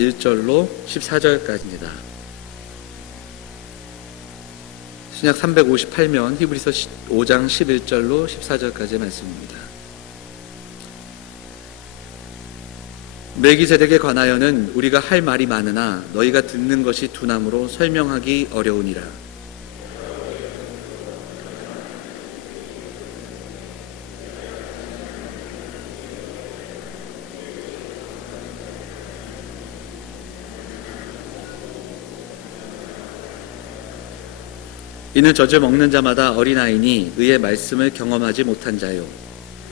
1절로 14절까지입니다. 신약 358면 히브리서 5장 11절로 14절까지의 말씀입니다. 멜기세덱에 관하여는 우리가 할 말이 많으나 너희가 듣는 것이 둔함으로 설명하기 어려우니라. 이는 젖을 먹는 자마다 어린아이니 의의 말씀을 경험하지 못한 자요.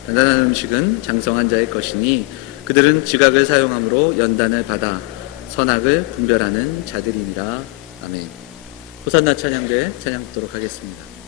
단단한 음식은 장성한 자의 것이니 그들은 지각을 사용함으로 연단을 받아 선악을 분별하는 자들이니라. 아멘. 호산나 찬양대 찬양 듣도록 하겠습니다.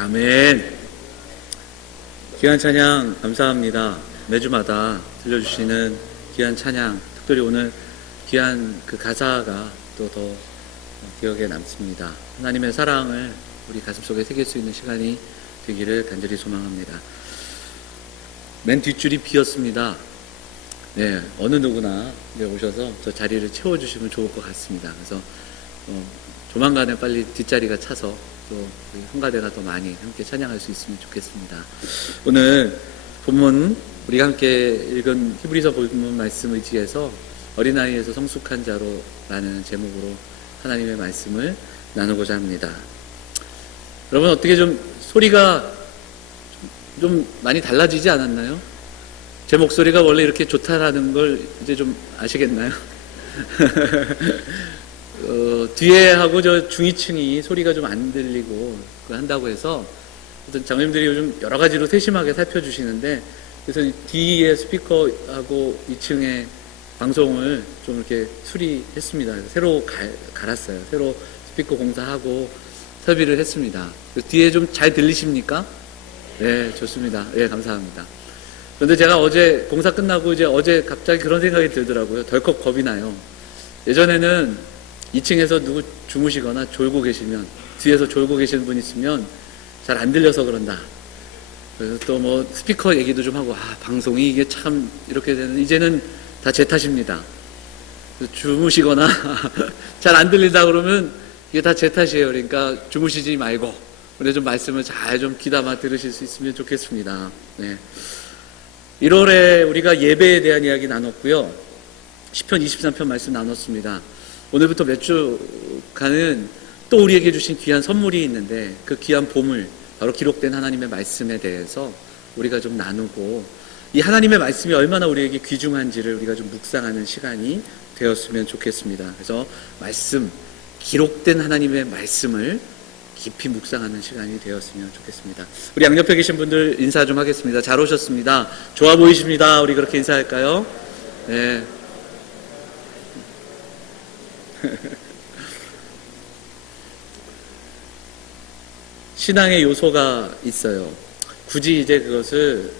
아멘. 귀한 찬양 감사합니다. 매주마다 들려주시는 귀한 찬양, 특별히 오늘 귀한 그 가사가 또 더 기억에 남습니다. 하나님의 사랑을 우리 가슴속에 새길 수 있는 시간이 되기를 간절히 소망합니다. 맨 뒷줄이 비었습니다. 네, 어느 누구나 오셔서 저 자리를 채워주시면 좋을 것 같습니다. 그래서 조만간에 빨리 뒷자리가 차서 또 성가대가 더 많이 함께 찬양할 수 있으면 좋겠습니다. 오늘 본문 우리가 함께 읽은 히브리서 본문 말씀 의지해서 어린아이에서 성숙한 자로 라는 제목으로 하나님의 말씀을 나누고자 합니다. 여러분 어떻게 좀 소리가 좀 많이 달라지지 않았나요? 제 목소리가 원래 이렇게 좋다라는 걸 이제 좀 아시겠나요? 뒤에 하고 저 중위층이 소리가 좀 안 들리고 한다고 해서 어떤 장로님들이 요즘 여러 가지로 세심하게 살펴주시는데, 그래서 뒤에 스피커하고 2층에 방송을 좀 이렇게 수리했습니다. 새로 갈았어요. 새로 스피커 공사하고 설비를 했습니다. 뒤에 좀 잘 들리십니까? 네, 좋습니다. 네, 감사합니다. 그런데 제가 어제 공사 끝나고 어제 갑자기 그런 생각이 들더라고요. 덜컥 겁이 나요. 예전에는 2층에서 누구 주무시거나 졸고 계시면, 뒤에서 졸고 계시는 분 있으면 잘 안 들려서 그런다. 그래서 또 뭐 스피커 얘기도 좀 하고, 방송이 이게 참 이렇게 되는, 이제는 다 제 탓입니다. 주무시거나 잘 안 들린다 그러면 이게 다 제 탓이에요. 그러니까 주무시지 말고, 근데 좀 말씀을 잘 좀 귀담아 들으실 수 있으면 좋겠습니다. 네. 1월에 우리가 예배에 대한 이야기 나눴고요. 시편 23편 말씀 나눴습니다. 오늘부터 몇 주간은 또 우리에게 주신 귀한 선물이 있는데, 그 귀한 보물, 바로 기록된 하나님의 말씀에 대해서 우리가 좀 나누고, 이 하나님의 말씀이 얼마나 우리에게 귀중한지를 우리가 좀 묵상하는 시간이 되었으면 좋겠습니다. 그래서 말씀, 기록된 하나님의 말씀을 깊이 묵상하는 시간이 되었으면 좋겠습니다. 우리 양옆에 계신 분들 인사 좀 하겠습니다. 잘 오셨습니다. 좋아 보이십니다. 우리 그렇게 인사할까요? 네. 신앙의 요소가 있어요. 굳이 그것을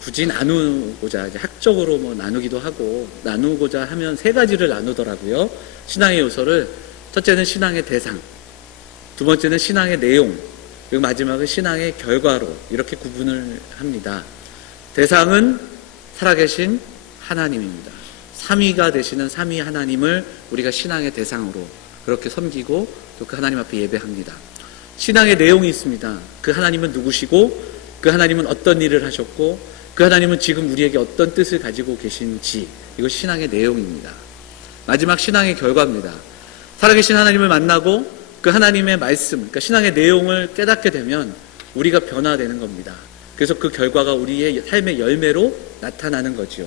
굳이 나누고자, 학적으로 뭐 나누기도 하고, 나누고자 하면 세 가지를 나누더라고요. 신앙의 요소를. 첫째는 신앙의 대상, 두 번째는 신앙의 내용, 그리고 마지막은 신앙의 결과로 이렇게 구분을 합니다. 대상은 살아계신 하나님입니다. 삼위가 되시는 삼위 하나님을 우리가 신앙의 대상으로 그렇게 섬기고 또 그 하나님 앞에 예배합니다. 신앙의 내용이 있습니다. 그 하나님은 누구시고, 그 하나님은 어떤 일을 하셨고, 그 하나님은 지금 우리에게 어떤 뜻을 가지고 계신지, 이거 신앙의 내용입니다. 마지막 신앙의 결과입니다. 살아계신 하나님을 만나고 그 하나님의 말씀, 그러니까 신앙의 내용을 깨닫게 되면 우리가 변화되는 겁니다. 그래서 그 결과가 우리의 삶의 열매로 나타나는 거지요.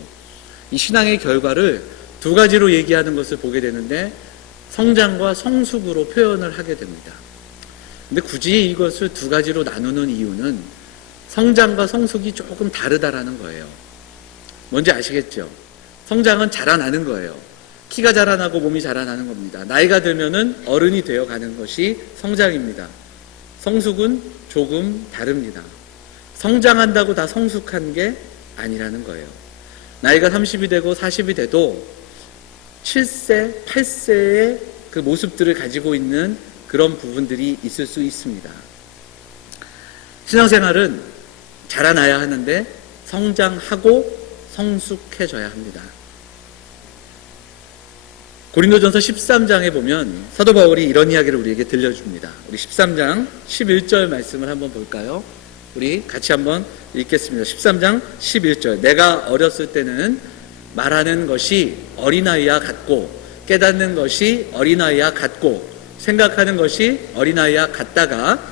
이 신앙의 결과를 두 가지로 얘기하는 것을 보게 되는데, 성장과 성숙으로 표현을 하게 됩니다. 근데 굳이 이것을 두 가지로 나누는 이유는 성장과 성숙이 조금 다르다라는 거예요. 뭔지 아시겠죠? 성장은 자라나는 거예요. 키가 자라나고 몸이 자라나는 겁니다. 나이가 들면은 어른이 되어가는 것이 성장입니다. 성숙은 조금 다릅니다. 성장한다고 다 성숙한 게 아니라는 거예요. 나이가 30이 되고 40이 돼도 7세, 8세의 그 모습들을 가지고 있는 그런 부분들이 있을 수 있습니다. 신앙생활은 자라나야 하는데 성장하고 성숙해져야 합니다. 고린도전서 13장에 보면 사도 바울이 이런 이야기를 우리에게 들려줍니다. 우리 13장 11절 말씀을 한번 볼까요? 우리 같이 한번 읽겠습니다. 13장 11절. 내가 어렸을 때는 말하는 것이 어린아이와 같고, 깨닫는 것이 어린아이와 같고, 생각하는 것이 어린아이와 같다가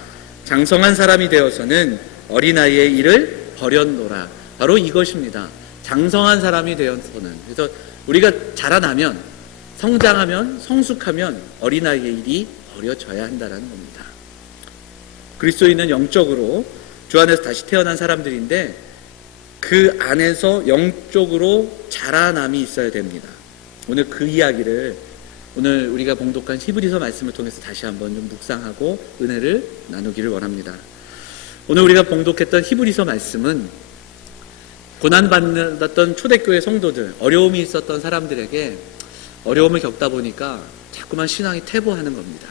장성한 사람이 되어서는 어린아이의 일을 버렸노라. 바로 이것입니다. 장성한 사람이 되어서는. 그래서 우리가 자라나면, 성장하면, 성숙하면 어린아이의 일이 버려져야 한다는 겁니다. 그리스도인은 영적으로 주 안에서 다시 태어난 사람들인데, 그 안에서 영적으로 자라남이 있어야 됩니다. 오늘 그 이야기를, 오늘 우리가 봉독한 히브리서 말씀을 통해서 다시 한번 좀 묵상하고 은혜를 나누기를 원합니다. 오늘 우리가 봉독했던 히브리서 말씀은 고난받았던 초대교회 성도들, 어려움이 있었던 사람들에게 어려움을 겪다 보니까 자꾸만 신앙이 퇴보하는 겁니다.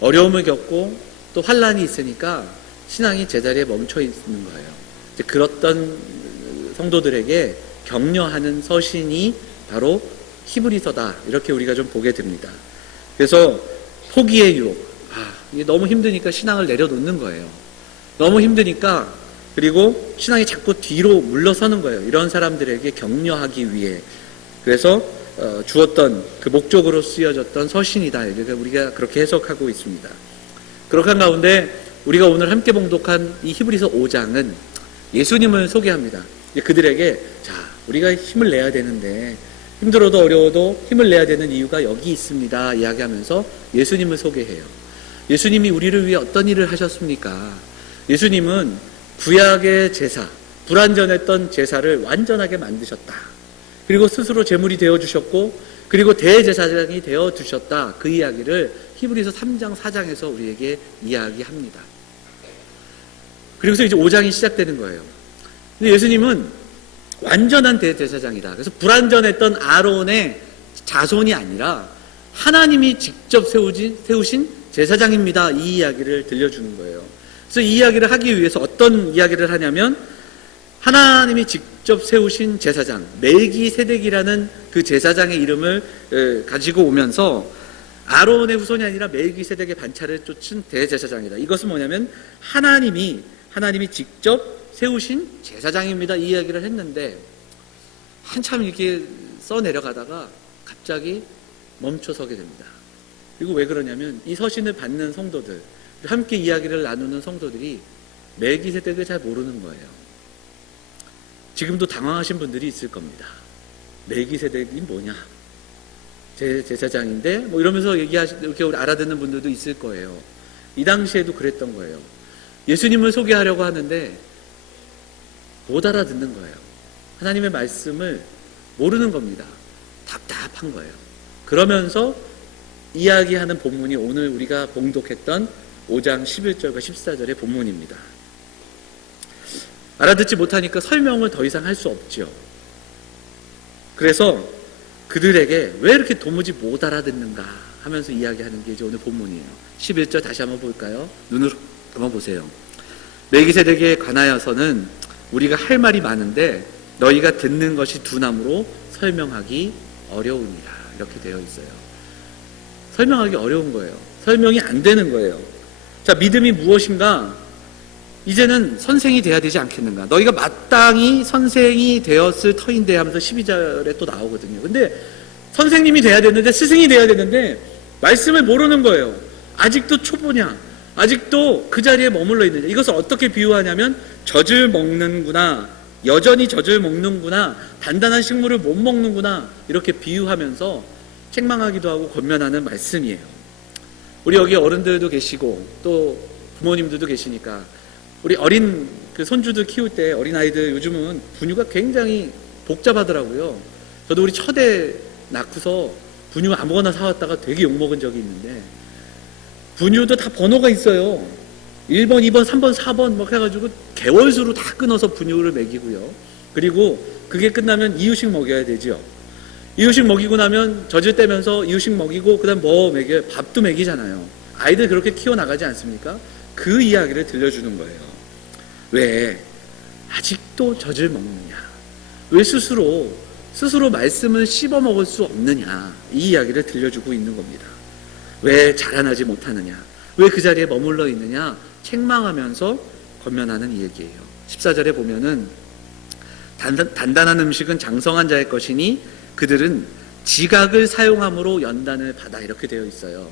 어려움을 겪고 또 환난이 있으니까 신앙이 제자리에 멈춰 있는 거예요. 그렇던 성도들에게 격려하는 서신이 바로 히브리서다, 이렇게 우리가 좀 보게 됩니다. 그래서 포기의 유혹, 이게 너무 힘드니까 신앙을 내려놓는 거예요. 너무 힘드니까, 그리고 신앙이 자꾸 뒤로 물러서는 거예요. 이런 사람들에게 격려하기 위해. 그래서 주었던 그 목적으로 쓰여졌던 서신이다, 우리가 그렇게 해석하고 있습니다. 그렇게 가운데 우리가 오늘 함께 봉독한 이 히브리서 5장은 예수님을 소개합니다. 그들에게 우리가 힘을 내야 되는데, 힘들어도 어려워도 힘을 내야 되는 이유가 여기 있습니다, 이야기하면서 예수님을 소개해요. 예수님이 우리를 위해 어떤 일을 하셨습니까? 예수님은 구약의 제사, 불완전했던 제사를 완전하게 만드셨다. 그리고 스스로 제물이 되어주셨고, 그리고 대제사장이 되어주셨다. 그 이야기를 히브리서 3장, 4장에서 우리에게 이야기합니다. 그래서 이제 5장이 시작되는 거예요. 근데 예수님은 완전한 대제사장이다. 그래서 불완전했던 아론의 자손이 아니라 하나님이 직접 세우신 제사장입니다. 이 이야기를 들려주는 거예요. 그래서 이 이야기를 하기 위해서 어떤 이야기를 하냐면, 하나님이 직접 세우신 제사장, 멜기세덱이라는 그 제사장의 이름을 가지고 오면서 아론의 후손이 아니라 멜기세덱의 반차를 쫓은 대제사장이다. 이것은 뭐냐면 하나님이 직접 세우신 제사장입니다, 이 이야기를 했는데, 한참 이렇게 써내려가다가 갑자기 멈춰서게 됩니다. 그리고 왜 그러냐면 이 서신을 받는 성도들, 함께 이야기를 나누는 성도들이 멜기세덱을 잘 모르는 거예요. 지금도 당황하신 분들이 있을 겁니다. 멜기세덱이 뭐냐? 제사장인데 뭐 이러면서 이렇게 알아듣는 분들도 있을 거예요. 이 당시에도 그랬던 거예요. 예수님을 소개하려고 하는데 못 알아듣는 거예요. 하나님의 말씀을 모르는 겁니다. 답답한 거예요. 그러면서 이야기하는 본문이 오늘 우리가 봉독했던 5장 11절과 14절의 본문입니다. 알아듣지 못하니까 설명을 더 이상 할 수 없죠. 그래서 그들에게 왜 이렇게 도무지 못 알아듣는가 하면서 이야기하는 게 이제 오늘 본문이에요. 11절 다시 한번 볼까요? 눈으로 한번 보세요. 멜기세덱에 관하여서는 우리가 할 말이 많은데 너희가 듣는 것이 둔함으로 설명하기 어려우니라, 이렇게 되어 있어요. 설명하기 어려운 거예요. 설명이 안 되는 거예요. 자, 믿음이 무엇인가? 이제는 선생이 돼야 되지 않겠는가? 너희가 마땅히 선생이 되었을 터인데 하면서 12절에 또 나오거든요. 근데 선생님이 돼야 되는데, 스승이 돼야 되는데 말씀을 모르는 거예요. 아직도 초보냐? 아직도 그 자리에 머물러 있느냐? 이것을 어떻게 비유하냐면 젖을 먹는구나, 여전히 젖을 먹는구나, 단단한 식물을 못 먹는구나, 이렇게 비유하면서 책망하기도 하고 권면하는 말씀이에요. 우리 여기 어른들도 계시고 또 부모님들도 계시니까 우리 어린 그 손주들 키울 때, 어린아이들 요즘은 분유가 굉장히 복잡하더라고요. 저도 우리 첫애 낳고서 분유 아무거나 사왔다가 되게 욕먹은 적이 있는데, 분유도 다 번호가 있어요. 1번, 2번, 3번, 4번 막 해가지고 개월수로 다 끊어서 분유를 먹이고요. 그리고 그게 끝나면 이유식 먹여야 되죠. 이유식 먹이고 나면 젖을 떼면서 이유식 먹이고 그다음 뭐 먹여요? 밥도 먹이잖아요. 아이들 그렇게 키워나가지 않습니까? 그 이야기를 들려주는 거예요. 왜 아직도 젖을 먹느냐? 왜 스스로 말씀을 씹어 먹을 수 없느냐? 이 이야기를 들려주고 있는 겁니다. 왜 자라나지 못하느냐? 왜 그 자리에 머물러 있느냐? 책망하면서 권면하는 이 얘기예요. 14절에 보면은 단단한 음식은 장성한 자의 것이니 그들은 지각을 사용함으로 연단을 받아, 이렇게 되어 있어요.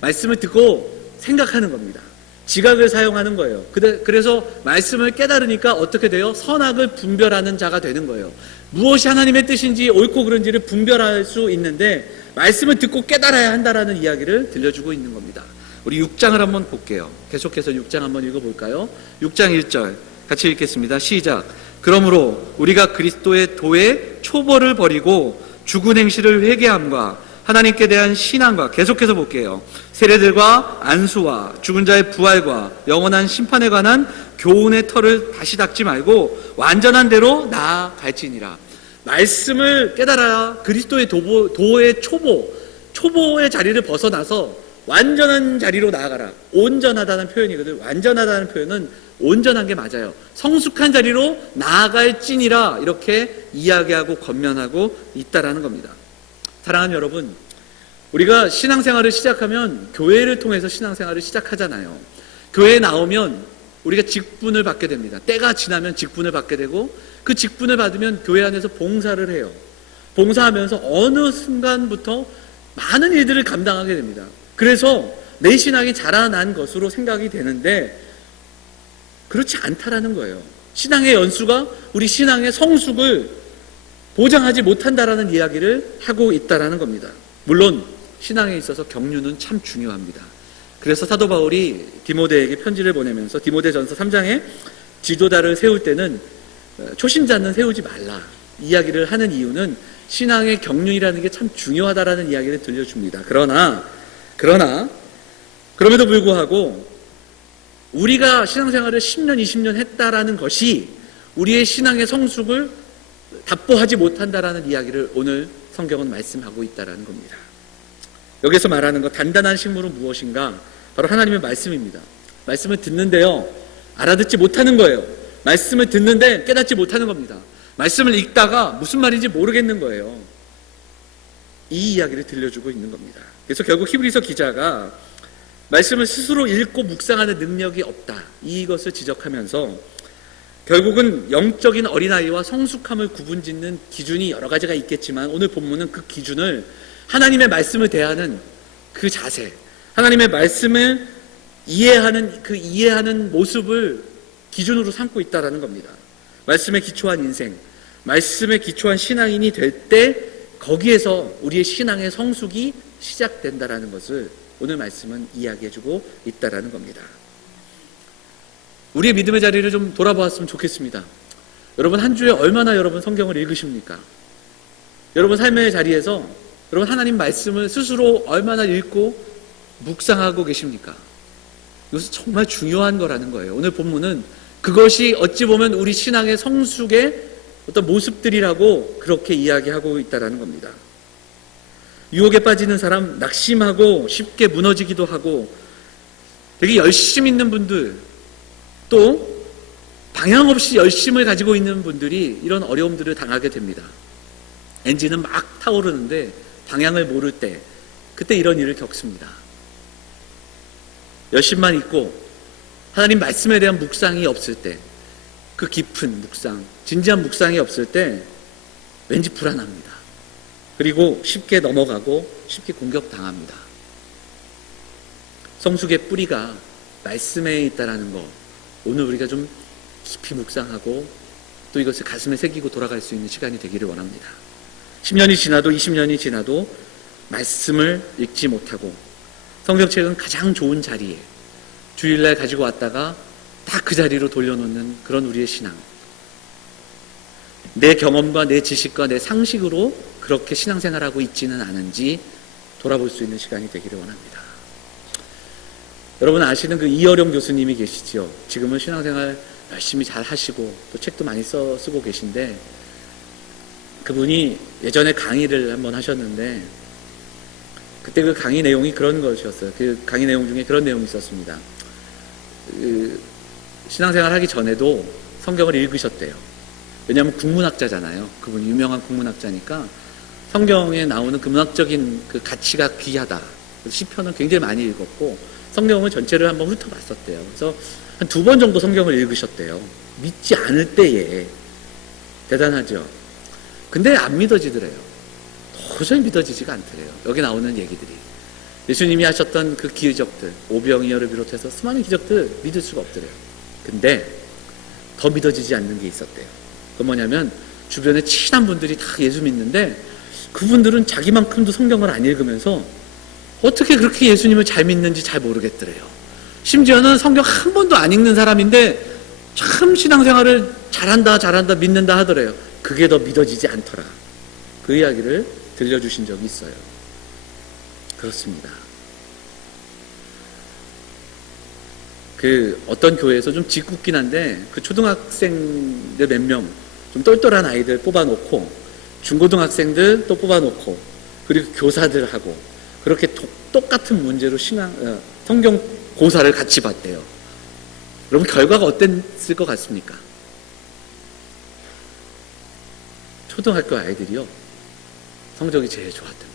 말씀을 듣고 생각하는 겁니다. 지각을 사용하는 거예요. 그래서 말씀을 깨달으니까 어떻게 돼요? 선악을 분별하는 자가 되는 거예요. 무엇이 하나님의 뜻인지 옳고 그른지를 분별할 수 있는데 말씀을 듣고 깨달아야 한다라는 이야기를 들려주고 있는 겁니다. 우리 6장을 한번 볼게요. 계속해서 6장 한번 읽어볼까요? 6장 1절 같이 읽겠습니다. 시작. 그러므로 우리가 그리스도의 도의 초벌을 버리고 죽은 행실을 회개함과 하나님께 대한 신앙과, 계속해서 볼게요. 세례들과 안수와 죽은 자의 부활과 영원한 심판에 관한 교훈의 털을 다시 닦지 말고 완전한 대로 나아갈지니라. 말씀을 깨달아야 그리스도의 도의 초보의 자리를 벗어나서 완전한 자리로 나아가라. 온전하다는 표현이거든. 완전하다는 표현은 온전한 게 맞아요. 성숙한 자리로 나아갈지니라, 이렇게 이야기하고 권면하고 있다라는 겁니다. 사랑하는 여러분, 우리가 신앙생활을 시작하면 교회를 통해서 신앙생활을 시작하잖아요. 교회에 나오면 우리가 직분을 받게 됩니다. 때가 지나면 직분을 받게 되고, 그 직분을 받으면 교회 안에서 봉사를 해요. 봉사하면서 어느 순간부터 많은 일들을 감당하게 됩니다. 그래서 내 신앙이 자라난 것으로 생각이 되는데 그렇지 않다라는 거예요. 신앙의 연수가 우리 신앙의 성숙을 보장하지 못한다라는 이야기를 하고 있다라는 겁니다. 물론 신앙에 있어서 격려는 참 중요합니다. 그래서 사도 바울이 디모데에게 편지를 보내면서 디모데전서 3장에 지도자를 세울 때는 초신자는 세우지 말라 이야기를 하는 이유는 신앙의 격륜이라는 게 참 중요하다라는 이야기를 들려줍니다. 그럼에도 불구하고 우리가 신앙생활을 10년, 20년 했다라는 것이 우리의 신앙의 성숙을 답보하지 못한다라는 이야기를 오늘 성경은 말씀하고 있다라는 겁니다. 여기서 말하는 것, 단단한 식물은 무엇인가? 바로 하나님의 말씀입니다. 말씀을 듣는데요, 알아듣지 못하는 거예요. 말씀을 듣는데 깨닫지 못하는 겁니다. 말씀을 읽다가 무슨 말인지 모르겠는 거예요. 이 이야기를 들려주고 있는 겁니다. 그래서 결국 히브리서 기자가 말씀을 스스로 읽고 묵상하는 능력이 없다, 이것을 지적하면서 결국은 영적인 어린아이와 성숙함을 구분짓는 기준이 여러 가지가 있겠지만 오늘 본문은 그 기준을 하나님의 말씀을 대하는 그 자세, 하나님의 말씀을 이해하는 모습을 기준으로 삼고 있다는 겁니다. 말씀에 기초한 인생, 말씀에 기초한 신앙인이 될 때 거기에서 우리의 신앙의 성숙이 시작된다라는 것을 오늘 말씀은 이야기해주고 있다라는 겁니다. 우리의 믿음의 자리를 좀 돌아보았으면 좋겠습니다. 여러분 한 주에 얼마나 여러분 성경을 읽으십니까? 여러분 삶의 자리에서 여러분 하나님 말씀을 스스로 얼마나 읽고 묵상하고 계십니까? 이것은 정말 중요한 거라는 거예요. 오늘 본문은 그것이 어찌 보면 우리 신앙의 성숙의 어떤 모습들이라고 그렇게 이야기하고 있다는 겁니다. 유혹에 빠지는 사람, 낙심하고 쉽게 무너지기도 하고 되게 열심 있는 분들, 또 방향 없이 열심을 가지고 있는 분들이 이런 어려움들을 당하게 됩니다. 엔진은 막 타오르는데 방향을 모를 때 그때 이런 일을 겪습니다. 열심만 있고 하나님 말씀에 대한 묵상이 없을 때, 그 깊은 묵상, 진지한 묵상이 없을 때 왠지 불안합니다. 그리고 쉽게 넘어가고 쉽게 공격당합니다. 성숙의 뿌리가 말씀에 있다는 거, 오늘 우리가 좀 깊이 묵상하고 또 이것을 가슴에 새기고 돌아갈 수 있는 시간이 되기를 원합니다. 10년이 지나도 20년이 지나도 말씀을 읽지 못하고 성경책은 가장 좋은 자리에 주일날 가지고 왔다가 딱 그 자리로 돌려놓는 그런 우리의 신앙, 내 경험과 내 지식과 내 상식으로 그렇게 신앙생활하고 있지는 않은지 돌아볼 수 있는 시간이 되기를 원합니다. 여러분 아시는 그 이어령 교수님이 계시죠. 지금은 신앙생활 열심히 잘 하시고 또 책도 많이 쓰고 계신데, 그분이 예전에 강의를 한번 하셨는데 그때 그 강의 내용이 그런 것이었어요. 그 강의 내용 중에 그런 내용이 있었습니다. 신앙생활 하기 전에도 성경을 읽으셨대요. 왜냐하면 국문학자잖아요. 그분이 유명한 국문학자니까 성경에 나오는 그 문학적인 그 가치가 귀하다. 시편은 굉장히 많이 읽었고 성경을 전체를 한번 훑어봤었대요. 그래서 한 2번 정도 성경을 읽으셨대요. 믿지 않을 때에. 대단하죠. 근데 안 믿어지더래요. 도저히 믿어지지가 않더래요. 여기 나오는 얘기들이. 예수님이 하셨던 그 기적들, 오병이어를 비롯해서 수많은 기적들 믿을 수가 없더래요. 근데 더 믿어지지 않는 게 있었대요. 그건 뭐냐면 주변에 친한 분들이 다 예수 믿는데 그분들은 자기만큼도 성경을 안 읽으면서 어떻게 그렇게 예수님을 잘 믿는지 잘 모르겠더래요. 심지어는 성경 한 번도 안 읽는 사람인데 참 신앙생활을 잘한다 믿는다 하더래요. 그게 더 믿어지지 않더라. 그 이야기를 들려주신 적이 있어요. 그렇습니다. 어떤 교회에서 좀 짓궂긴 한데 초등학생들 몇 명 좀 똘똘한 아이들 뽑아놓고 중고등학생들 또 뽑아놓고 그리고 교사들하고 그렇게 똑같은 문제로 성경 고사를 같이 봤대요. 여러분 결과가 어땠을 것 같습니까? 초등학교 아이들이요 성적이 제일 좋았답니다.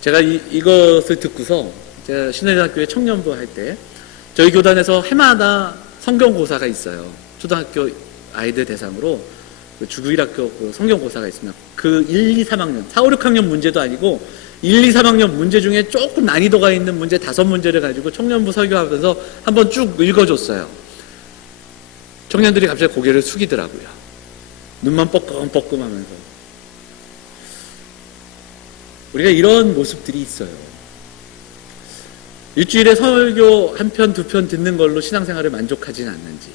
제가 이것을 듣고서 제가 신혜대학교에 청년부 할 때 저희 교단에서 해마다 성경고사가 있어요. 초등학교 아이들 대상으로 주구 1학교 성경고사가 있습니다. 1, 2, 3학년 4, 5, 6학년 문제도 아니고 1, 2, 3학년 문제 중에 조금 난이도가 있는 문제 5문제를 가지고 청년부 설교하면서 한번 쭉 읽어줬어요. 청년들이 갑자기 고개를 숙이더라고요. 눈만 뻐끔뻐끔 하면서. 우리가 이런 모습들이 있어요. 일주일에 설교 한 편, 2편 듣는 걸로 신앙생활을 만족하지는 않는지,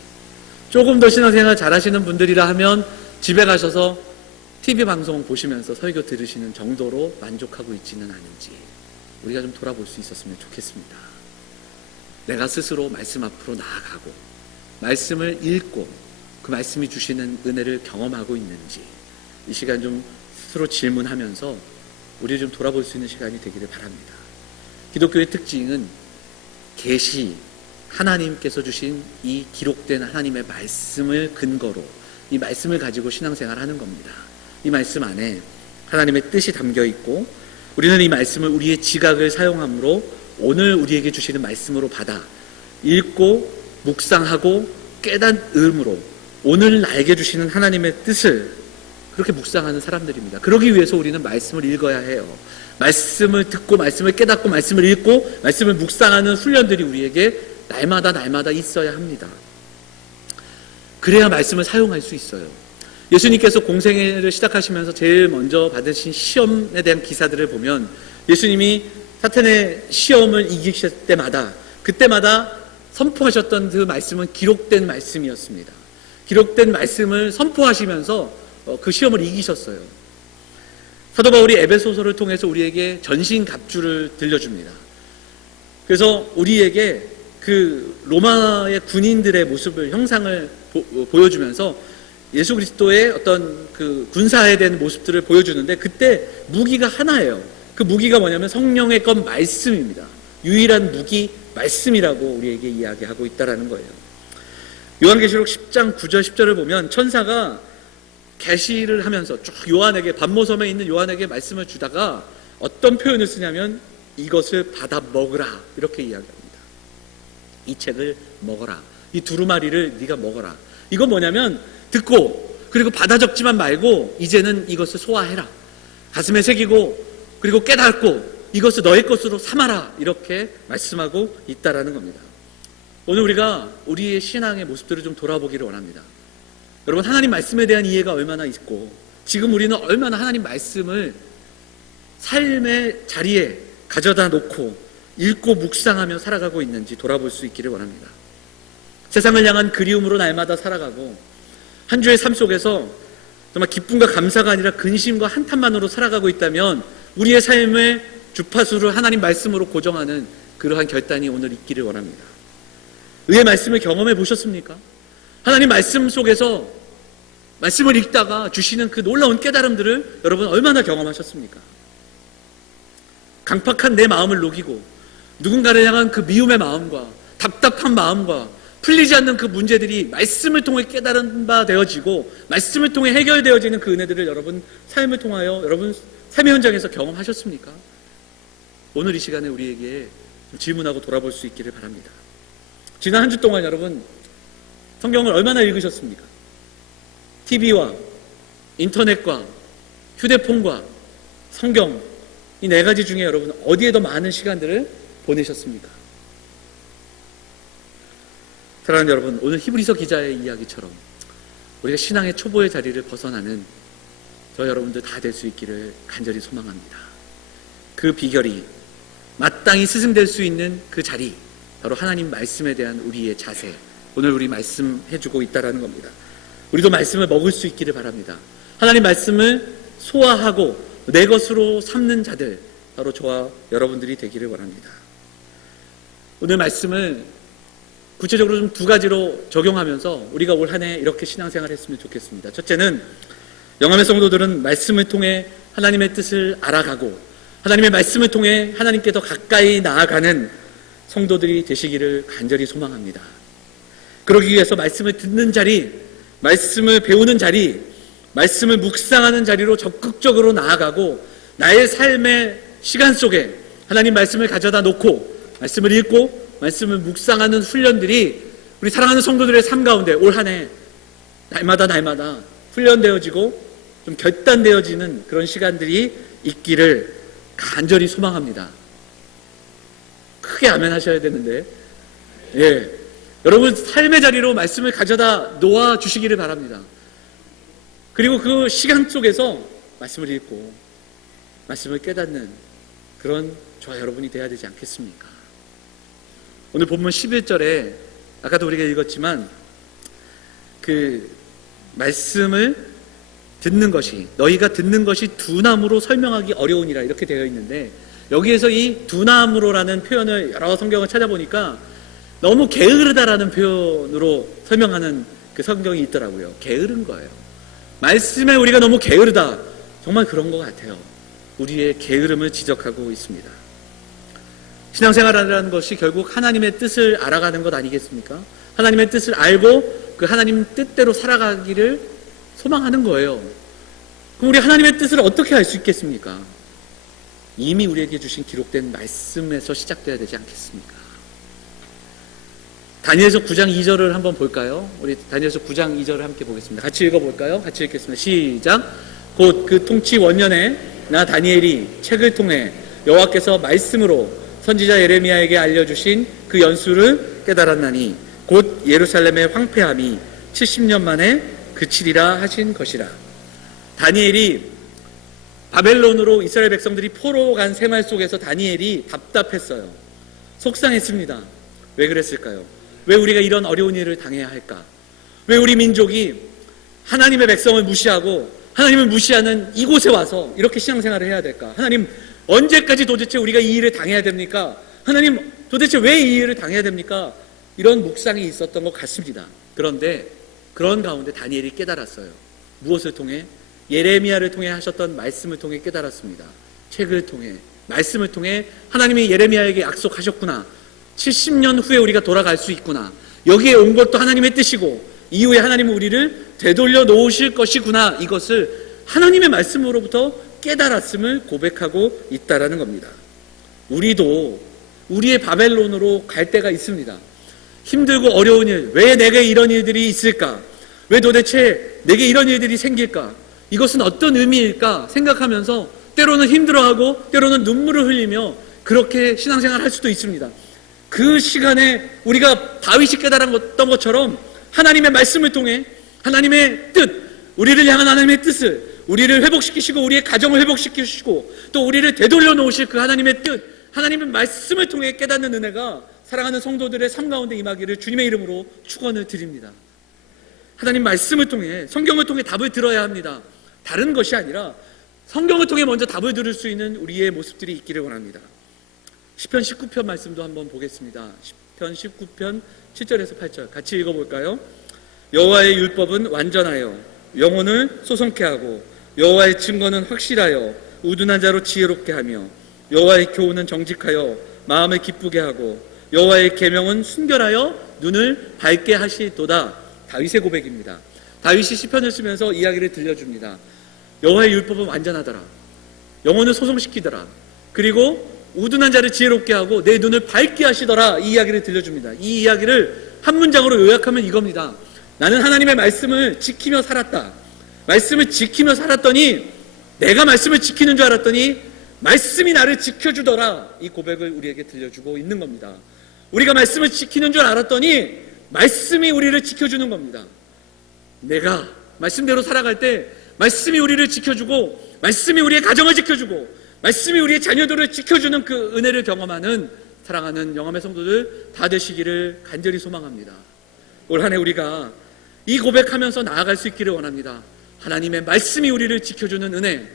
조금 더 신앙생활 잘하시는 분들이라 하면 집에 가셔서 TV 방송 보시면서 설교 들으시는 정도로 만족하고 있지는 않은지 우리가 좀 돌아볼 수 있었으면 좋겠습니다. 내가 스스로 말씀 앞으로 나아가고 말씀을 읽고 그 말씀이 주시는 은혜를 경험하고 있는지 이 시간 좀 스스로 질문하면서 우리를 좀 돌아볼 수 있는 시간이 되기를 바랍니다. 기독교의 특징은 계시, 하나님께서 주신 이 기록된 하나님의 말씀을 근거로 이 말씀을 가지고 신앙생활을 하는 겁니다. 이 말씀 안에 하나님의 뜻이 담겨 있고 우리는 이 말씀을 우리의 지각을 사용함으로 오늘 우리에게 주시는 말씀으로 받아 읽고 묵상하고 깨닫음으로 오늘 나에게 주시는 하나님의 뜻을 그렇게 묵상하는 사람들입니다. 그러기 위해서 우리는 말씀을 읽어야 해요. 말씀을 듣고 말씀을 깨닫고 말씀을 읽고 말씀을 묵상하는 훈련들이 우리에게 날마다 있어야 합니다. 그래야 말씀을 사용할 수 있어요. 예수님께서 공생애를 시작하시면서 제일 먼저 받으신 시험에 대한 기사들을 보면 예수님이 사탄의 시험을 이기실 때마다 그때마다 선포하셨던 그 말씀은 기록된 말씀이었습니다. 기록된 말씀을 선포하시면서 그 시험을 이기셨어요. 사도 바울이 에베소서를 통해서 우리에게 전신갑주를 들려줍니다. 그래서 우리에게 그 로마의 군인들의 모습을 형상을 보여주면서 예수 그리스도의 어떤 그 군사에 대한 모습들을 보여주는데 그때 무기가 하나예요. 그 무기가 뭐냐면 성령의 것 말씀입니다. 유일한 무기 말씀이라고 우리에게 이야기하고 있다라는 거예요. 요한계시록 10장 9절 10절을 보면 천사가 계시를 하면서 쭉 요한에게 반모섬에 있는 요한에게 말씀을 주다가 어떤 표현을 쓰냐면 이것을 받아 먹으라 이렇게 이야기합니다. 이 책을 먹어라. 이 두루마리를 네가 먹어라. 이건 뭐냐면 듣고 그리고 받아 적지만 말고 이제는 이것을 소화해라. 가슴에 새기고 그리고 깨닫고 이것을 너의 것으로 삼아라. 이렇게 말씀하고 있다라는 겁니다. 오늘 우리가 우리의 신앙의 모습들을 좀 돌아보기를 원합니다. 여러분 하나님 말씀에 대한 이해가 얼마나 있고 지금 우리는 얼마나 하나님 말씀을 삶의 자리에 가져다 놓고 읽고 묵상하며 살아가고 있는지 돌아볼 수 있기를 원합니다. 세상을 향한 그리움으로 날마다 살아가고 한 주의 삶 속에서 정말 기쁨과 감사가 아니라 근심과 한탄만으로 살아가고 있다면 우리의 삶의 주파수를 하나님 말씀으로 고정하는 그러한 결단이 오늘 있기를 원합니다. 의의 말씀을 경험해 보셨습니까? 하나님 말씀 속에서 말씀을 읽다가 주시는 그 놀라운 깨달음들을 여러분 얼마나 경험하셨습니까? 강팍한 내 마음을 녹이고 누군가를 향한 그 미움의 마음과 답답한 마음과 풀리지 않는 그 문제들이 말씀을 통해 깨달은 바 되어지고 말씀을 통해 해결되어지는 그 은혜들을 여러분 삶을 통하여 여러분 삶의 현장에서 경험하셨습니까? 오늘 이 시간에 우리에게 질문하고 돌아볼 수 있기를 바랍니다. 지난 한 주 동안 여러분 성경을 얼마나 읽으셨습니까? TV와 인터넷과 휴대폰과 성경 이 4가지 중에 여러분 어디에 더 많은 시간들을 보내셨습니까? 사랑하는 여러분, 오늘 히브리서 기자의 이야기처럼 우리가 신앙의 초보의 자리를 벗어나는 저 여러분들 다 될 수 있기를 간절히 소망합니다. 그 비결이 마땅히 스승될 수 있는 그 자리, 바로 하나님 말씀에 대한 우리의 자세, 오늘 우리 말씀해주고 있다는 겁니다. 우리도 말씀을 먹을 수 있기를 바랍니다. 하나님 말씀을 소화하고 내 것으로 삼는 자들, 바로 저와 여러분들이 되기를 원합니다. 오늘 말씀을 구체적으로 좀 두 가지로 적용하면서 우리가 올 한 해 이렇게 신앙생활을 했으면 좋겠습니다. 첫째는 영암의 성도들은 말씀을 통해 하나님의 뜻을 알아가고 하나님의 말씀을 통해 하나님께 더 가까이 나아가는 성도들이 되시기를 간절히 소망합니다. 그러기 위해서 말씀을 듣는 자리, 말씀을 배우는 자리, 말씀을 묵상하는 자리로 적극적으로 나아가고 나의 삶의 시간 속에 하나님 말씀을 가져다 놓고 말씀을 읽고 말씀을 묵상하는 훈련들이 우리 사랑하는 성도들의 삶 가운데 올 한 해 날마다 훈련되어지고 좀 결단되어지는 그런 시간들이 있기를 간절히 소망합니다. 크게 아멘 하셔야 되는데, 예, 여러분 삶의 자리로 말씀을 가져다 놓아 주시기를 바랍니다. 그리고 그 시간 속에서 말씀을 읽고 말씀을 깨닫는 그런 저와 여러분이 되어야 되지 않겠습니까? 오늘 본문 11절에 아까도 우리가 읽었지만 그 말씀을 듣는 것이, 너희가 듣는 것이 두나무로 설명하기 어려우니라 이렇게 되어 있는데, 여기에서 이 두나무로라는 표현을 여러 성경을 찾아보니까 너무 게으르다라는 표현으로 설명하는 그 성경이 있더라고요. 게으른 거예요. 말씀에 우리가 너무 게으르다, 정말 그런 것 같아요. 우리의 게으름을 지적하고 있습니다. 신앙생활이라는 것이 결국 하나님의 뜻을 알아가는 것 아니겠습니까? 하나님의 뜻을 알고 그 하나님 뜻대로 살아가기를 소망하는 거예요. 그럼 우리 하나님의 뜻을 어떻게 알 수 있겠습니까? 이미 우리에게 주신 기록된 말씀에서 시작돼야 되지 않겠습니까? 다니엘서 9장 2절을 한번 볼까요? 우리 다니엘서 9장 2절을 함께 보겠습니다. 같이 읽어볼까요? 같이 읽겠습니다. 시작. 곧 그 통치 원년에 나 다니엘이 책을 통해 여호와께서 말씀으로 선지자 예레미야에게 알려주신 그 연수를 깨달았나니 곧 예루살렘의 황폐함이 70년 만에 그치리라 하신 것이라. 다니엘이 바벨론으로 이스라엘 백성들이 포로 간 생활 속에서 다니엘이 답답했어요. 속상했습니다. 왜 그랬을까요? 왜 우리가 이런 어려운 일을 당해야 할까? 왜 우리 민족이 하나님의 백성을 무시하고 하나님을 무시하는 이곳에 와서 이렇게 신앙생활을 해야 될까? 하나님, 언제까지 도대체 우리가 이 일을 당해야 됩니까? 하나님, 도대체 왜 이 일을 당해야 됩니까? 이런 묵상이 있었던 것 같습니다. 그런데 그런 가운데 다니엘이 깨달았어요. 무엇을 통해? 예레미야를 통해 하셨던 말씀을 통해 깨달았습니다. 책을 통해, 말씀을 통해 하나님이 예레미야에게 약속하셨구나. 70년 후에 우리가 돌아갈 수 있구나. 여기에 온 것도 하나님의 뜻이고 이후에 하나님은 우리를 되돌려 놓으실 것이구나. 이것을 하나님의 말씀으로부터 깨달았음을 고백하고 있다라는 겁니다. 우리도 우리의 바벨론으로 갈 때가 있습니다. 힘들고 어려운 일, 왜 내게 이런 일들이 있을까? 왜 도대체 내게 이런 일들이 생길까? 이것은 어떤 의미일까? 생각하면서 때로는 힘들어하고 때로는 눈물을 흘리며 그렇게 신앙생활을 할 수도 있습니다. 그 시간에 우리가 다윗이 깨달았던 것처럼 하나님의 말씀을 통해 하나님의 뜻, 우리를 향한 하나님의 뜻을, 우리를 회복시키시고 우리의 가정을 회복시키시고 또 우리를 되돌려 놓으실 그 하나님의 뜻, 하나님의 말씀을 통해 깨닫는 은혜가 사랑하는 성도들의 삶 가운데 임하기를 주님의 이름으로 축원을 드립니다. 하나님 말씀을 통해, 성경을 통해 답을 들어야 합니다. 다른 것이 아니라 성경을 통해 먼저 답을 들을 수 있는 우리의 모습들이 있기를 원합니다. 시편 19편 말씀도 한번 보겠습니다. 시편 19편 7절에서 8절 같이 읽어볼까요? 여호와의 율법은 완전하여 영혼을 소성케 하고 여호와의 증거는 확실하여 우둔한 자로 지혜롭게 하며 여호와의 교훈은 정직하여 마음을 기쁘게 하고 여호와의 계명은 순결하여 눈을 밝게 하시도다. 다윗의 고백입니다. 다윗이 시편을 쓰면서 이야기를 들려줍니다. 여호와의 율법은 완전하더라. 영혼을 소성시키더라. 그리고 우둔한 자를 지혜롭게 하고 내 눈을 밝게 하시더라. 이 이야기를 들려줍니다. 이 이야기를 한 문장으로 요약하면 이겁니다. 나는 하나님의 말씀을 지키며 살았다. 말씀을 지키며 살았더니 내가 말씀을 지키는 줄 알았더니 말씀이 나를 지켜주더라. 이 고백을 우리에게 들려주고 있는 겁니다. 우리가 말씀을 지키는 줄 알았더니 말씀이 우리를 지켜주는 겁니다. 내가 말씀대로 살아갈 때 말씀이 우리를 지켜주고 말씀이 우리의 가정을 지켜주고 말씀이 우리의 자녀들을 지켜주는 그 은혜를 경험하는 사랑하는 영암의 성도들 다 되시기를 간절히 소망합니다. 올 한 해 우리가 이 고백하면서 나아갈 수 있기를 원합니다. 하나님의 말씀이 우리를 지켜주는 은혜,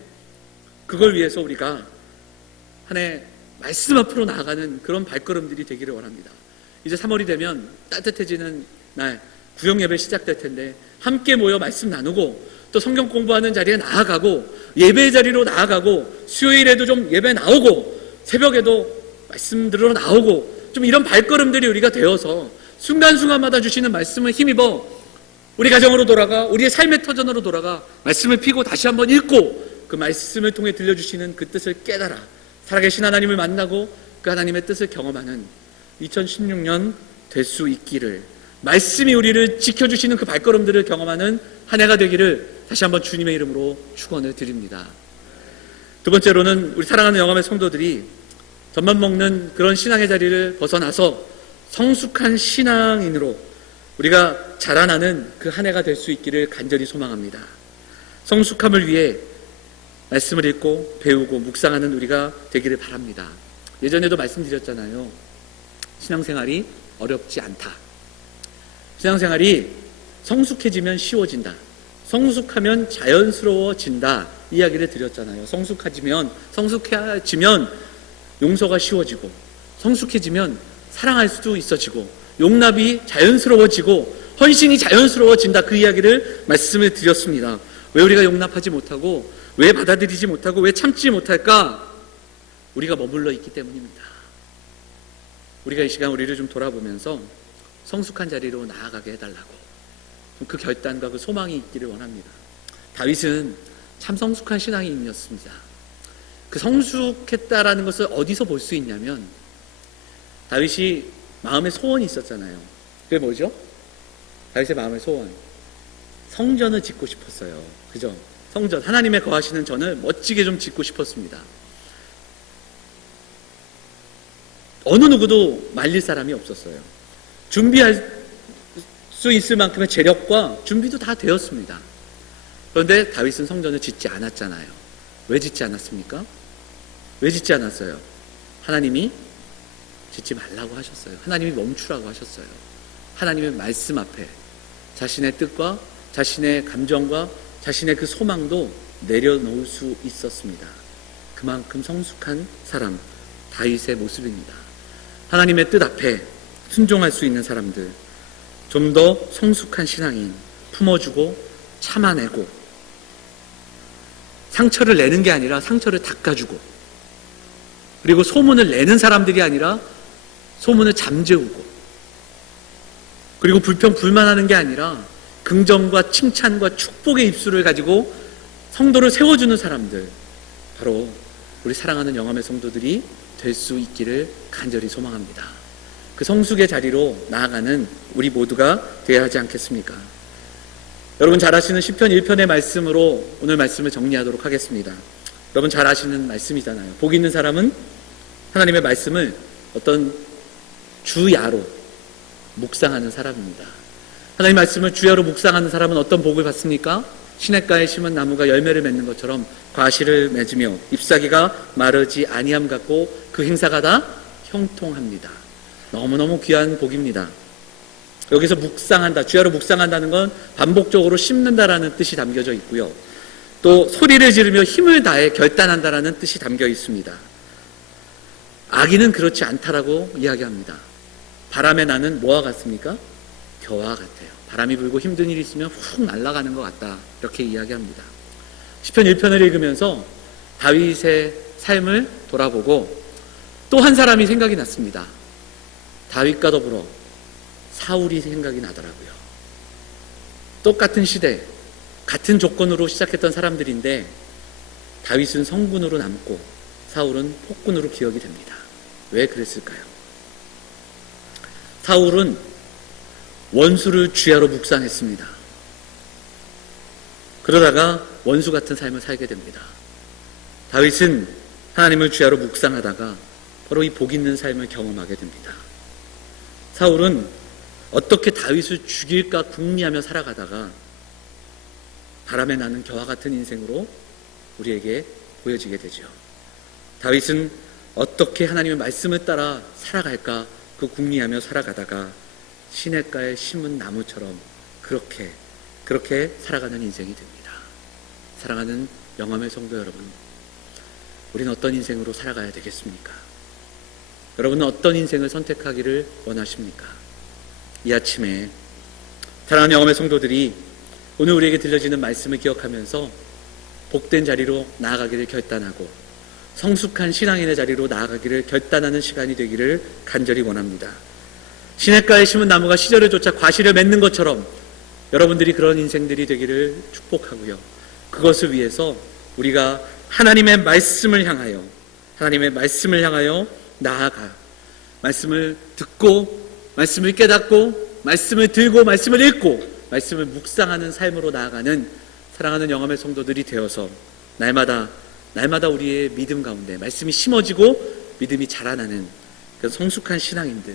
그걸 위해서 우리가 한 해 말씀 앞으로 나아가는 그런 발걸음들이 되기를 원합니다. 이제 3월이 되면 따뜻해지는 날 구역 예배 시작될 텐데 함께 모여 말씀 나누고 또 성경 공부하는 자리에 나아가고 예배 자리로 나아가고 수요일에도 좀 예배 나오고 새벽에도 말씀 들으러 나오고 좀 이런 발걸음들이 우리가 되어서 순간순간마다 주시는 말씀을 힘입어 우리 가정으로 돌아가 우리의 삶의 터전으로 돌아가 말씀을 피고 다시 한번 읽고 그 말씀을 통해 들려주시는 그 뜻을 깨달아 살아계신 하나님을 만나고 그 하나님의 뜻을 경험하는 2016년 될 수 있기를, 말씀이 우리를 지켜주시는 그 발걸음들을 경험하는 한 해가 되기를 다시 한번 주님의 이름으로 축원을 드립니다. 두 번째로는 우리 사랑하는 영암의 성도들이 젖만 먹는 그런 신앙의 자리를 벗어나서 성숙한 신앙인으로 우리가 자라나는 그 한 해가 될 수 있기를 간절히 소망합니다. 성숙함을 위해 말씀을 읽고 배우고 묵상하는 우리가 되기를 바랍니다. 예전에도 말씀드렸잖아요. 신앙생활이 어렵지 않다. 신앙생활이 성숙해지면 쉬워진다. 성숙하면 자연스러워진다. 이야기를 드렸잖아요. 성숙해지면 용서가 쉬워지고, 성숙해지면 사랑할 수도 있어지고, 용납이 자연스러워지고, 헌신이 자연스러워진다. 그 이야기를 말씀을 드렸습니다. 왜 우리가 용납하지 못하고, 왜 받아들이지 못하고, 왜 참지 못할까? 우리가 머물러 있기 때문입니다. 우리가 이 시간 우리를 좀 돌아보면서 성숙한 자리로 나아가게 해달라고 그 결단과 그 소망이 있기를 원합니다. 다윗은 참 성숙한 신앙인이었습니다. 그 성숙했다라는 것을 어디서 볼 수 있냐면 다윗이 마음에 소원이 있었잖아요. 그게 뭐죠? 다윗의 마음의 소원, 성전을 짓고 싶었어요. 그죠? 성전, 하나님의 거하시는 전을 멋지게 좀 짓고 싶었습니다. 어느 누구도 말릴 사람이 없었어요. 준비할 수 있을 만큼의 재력과 준비도 다 되었습니다. 그런데 다윗은 성전을 짓지 않았잖아요. 왜 짓지 않았습니까? 왜 짓지 않았어요? 하나님이 짓지 말라고 하셨어요. 하나님이 멈추라고 하셨어요. 하나님의 말씀 앞에 자신의 뜻과 자신의 감정과 자신의 그 소망도 내려놓을 수 있었습니다. 그만큼 성숙한 사람, 다윗의 모습입니다. 하나님의 뜻 앞에 순종할 수 있는 사람들, 좀 더 성숙한 신앙인, 품어주고 참아내고 상처를 내는 게 아니라 상처를 닦아주고, 그리고 소문을 내는 사람들이 아니라 소문을 잠재우고, 그리고 불평 불만하는 게 아니라 긍정과 칭찬과 축복의 입술을 가지고 성도를 세워주는 사람들, 바로 우리 사랑하는 영암의 성도들이 될 수 있기를 간절히 소망합니다. 그 성숙의 자리로 나아가는 우리 모두가 되어야 하지 않겠습니까? 여러분 잘 아시는 시편 1편의 말씀으로 오늘 말씀을 정리하도록 하겠습니다. 여러분 잘 아시는 말씀이잖아요. 복 있는 사람은 하나님의 말씀을 어떤 주야로 묵상하는 사람입니다. 하나님 말씀을 주야로 묵상하는 사람은 어떤 복을 받습니까? 시냇가에 심은 나무가 열매를 맺는 것처럼 과실을 맺으며 잎사귀가 마르지 아니함 같고 그 행사가 다 형통합니다. 너무너무 귀한 복입니다. 여기서 묵상한다, 주야로 묵상한다는 건 반복적으로 씹는다라는 뜻이 담겨져 있고요. 또 소리를 지르며 힘을 다해 결단한다라는 뜻이 담겨 있습니다. 악인은 그렇지 않다라고 이야기합니다. 바람에 나는 뭐와 같습니까? 겨와 같아요. 바람이 불고 힘든 일이 있으면 훅 날아가는 것 같다, 이렇게 이야기합니다. 시편 1편을 읽으면서 다윗의 삶을 돌아보고 또 한 사람이 생각이 났습니다. 다윗과 더불어 사울이 생각이 나더라고요. 똑같은 시대, 같은 조건으로 시작했던 사람들인데 다윗은 성군으로 남고 사울은 폭군으로 기억이 됩니다. 왜 그랬을까요? 사울은 원수를 주야로 묵상했습니다. 그러다가 원수 같은 삶을 살게 됩니다. 다윗은 하나님을 주야로 묵상하다가 바로 이 복 있는 삶을 경험하게 됩니다. 사울은 어떻게 다윗을 죽일까 궁리하며 살아가다가 바람에 나는 겨와 같은 인생으로 우리에게 보여지게 되죠. 다윗은 어떻게 하나님의 말씀을 따라 살아갈까 그 궁리하며 살아가다가 시냇가에 심은 나무처럼 그렇게 살아가는 인생이 됩니다. 사랑하는 영암의 성도 여러분, 우리는 어떤 인생으로 살아가야 되겠습니까? 여러분은 어떤 인생을 선택하기를 원하십니까? 이 아침에 사랑하는 영험의 성도들이 오늘 우리에게 들려지는 말씀을 기억하면서 복된 자리로 나아가기를 결단하고 성숙한 신앙인의 자리로 나아가기를 결단하는 시간이 되기를 간절히 원합니다. 시냇가에 심은 나무가 시절을 쫓아 과실을 맺는 것처럼 여러분들이 그런 인생들이 되기를 축복하고요. 그것을 위해서 우리가 하나님의 말씀을 향하여 나아가 말씀을 듣고 말씀을 깨닫고 말씀을 들고 말씀을 읽고 말씀을 묵상하는 삶으로 나아가는 사랑하는 영험의 성도들이 되어서 날마다 우리의 믿음 가운데 말씀이 심어지고 믿음이 자라나는 그 성숙한 신앙인들,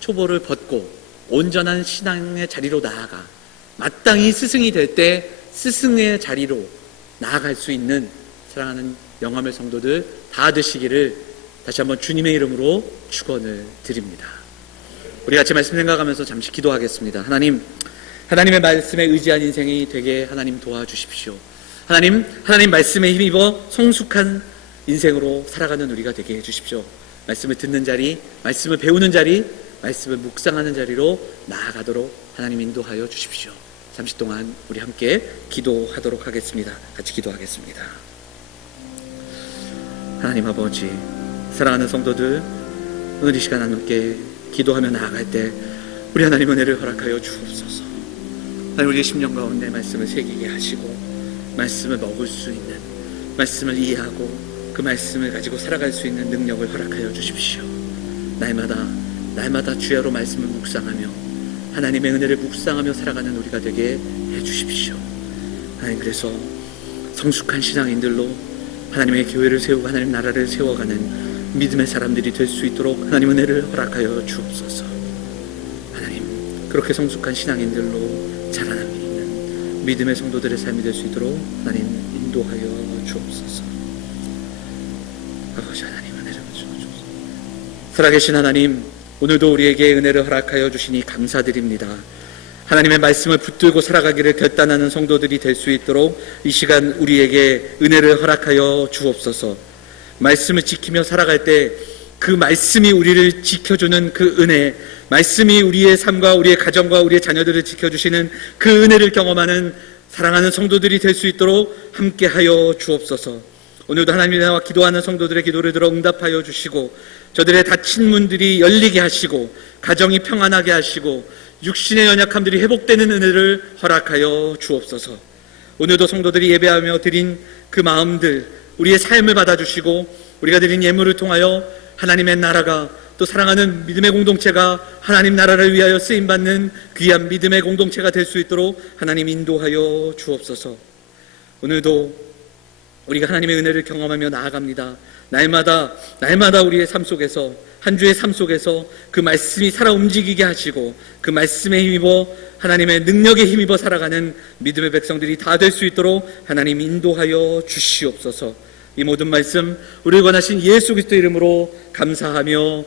초보를 벗고 온전한 신앙의 자리로 나아가 마땅히 스승이 될 때 스승의 자리로 나아갈 수 있는 사랑하는 영험의 성도들 다 되시기를 다시 한번 주님의 이름으로 축원을 드립니다. 우리 같이 말씀 생각하면서 잠시 기도하겠습니다. 하나님의 말씀에 의지한 인생이 되게 하나님 도와주십시오. 하나님 말씀에 힘입어 성숙한 인생으로 살아가는 우리가 되게 해주십시오. 말씀을 듣는 자리, 말씀을 배우는 자리, 말씀을 묵상하는 자리로 나아가도록 하나님 인도하여 주십시오. 잠시 동안 우리 함께 기도하도록 하겠습니다. 같이 기도하겠습니다. 하나님 아버지, 사랑하는 성도들, 오늘 이 시간 함께 기도하며 나아갈 때 우리 하나님 은혜를 허락하여 주옵소서. 하나님 우리의 심령 가운데 말씀을 새기게 하시고 말씀을 먹을 수 있는, 말씀을 이해하고 그 말씀을 가지고 살아갈 수 있는 능력을 허락하여 주십시오. 날마다 주야로 말씀을 묵상하며 하나님의 은혜를 묵상하며 살아가는 우리가 되게 해주십시오. 하나님, 그래서 성숙한 신앙인들로 하나님의 교회를 세우고 하나님 나라를 세워가는 믿음의 사람들이 될 수 있도록 하나님 은혜를 허락하여 주옵소서. 하나님, 그렇게 성숙한 신앙인들로 자라남이 있는 믿음의 성도들의 삶이 될 수 있도록 하나님 인도하여 주옵소서. 아버지 하나님 은혜를 주옵소서. 살아계신 하나님, 오늘도 우리에게 은혜를 허락하여 주시니 감사드립니다. 하나님의 말씀을 붙들고 살아가기를 결단하는 성도들이 될 수 있도록 이 시간 우리에게 은혜를 허락하여 주옵소서. 말씀을 지키며 살아갈 때 그 말씀이 우리를 지켜주는 그 은혜, 말씀이 우리의 삶과 우리의 가정과 우리의 자녀들을 지켜주시는 그 은혜를 경험하는 사랑하는 성도들이 될 수 있도록 함께하여 주옵소서. 오늘도 하나님의 나와 기도하는 성도들의 기도를 들어 응답하여 주시고 저들의 닫힌 문들이 열리게 하시고 가정이 평안하게 하시고 육신의 연약함들이 회복되는 은혜를 허락하여 주옵소서. 오늘도 성도들이 예배하며 드린 그 마음들, 우리의 삶을 받아주시고 우리가 드린 예물을 통하여 하나님의 나라가, 또 사랑하는 믿음의 공동체가 하나님 나라를 위하여 쓰임받는 귀한 믿음의 공동체가 될 수 있도록 하나님 인도하여 주옵소서. 오늘도 우리가 하나님의 은혜를 경험하며 나아갑니다. 날마다 우리의 삶 속에서, 한 주의 삶 속에서 그 말씀이 살아 움직이게 하시고 그 말씀에 힘입어 하나님의 능력에 힘입어 살아가는 믿음의 백성들이 다 될 수 있도록 하나님 인도하여 주시옵소서. 이 모든 말씀 우리를 권하신 예수 그리스도 이름으로 감사하며